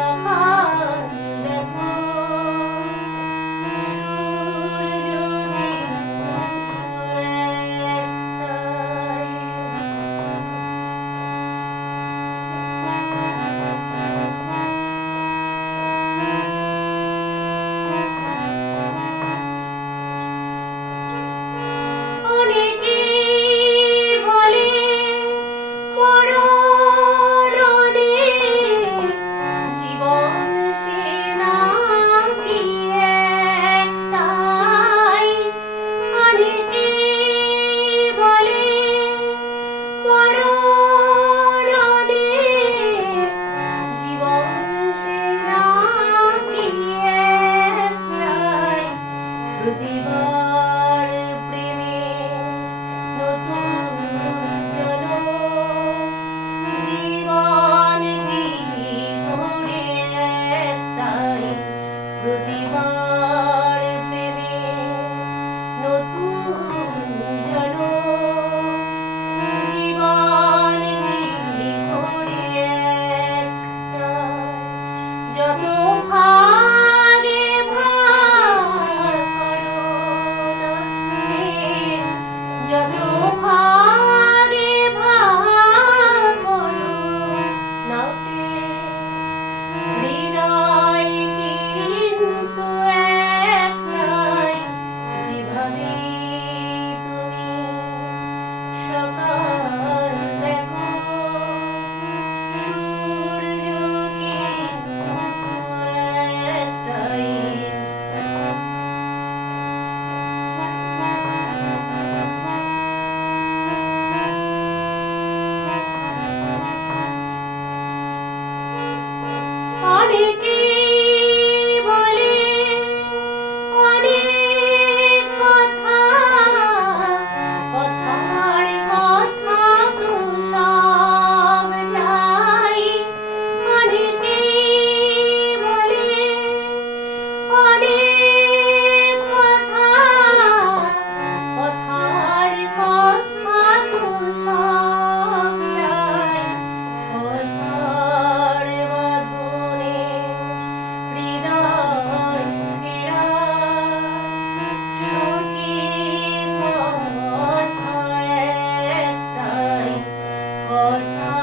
Goodbye. Lord.